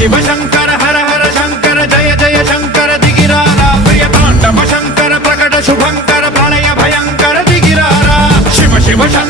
शिव शंकर हर हर शंकर जय जय शंकर दिगिरारा प्रिय तांडव शंकर प्रकट शुभंकर प्रलय भयंकर दिगिरारा शिव शिव शंकर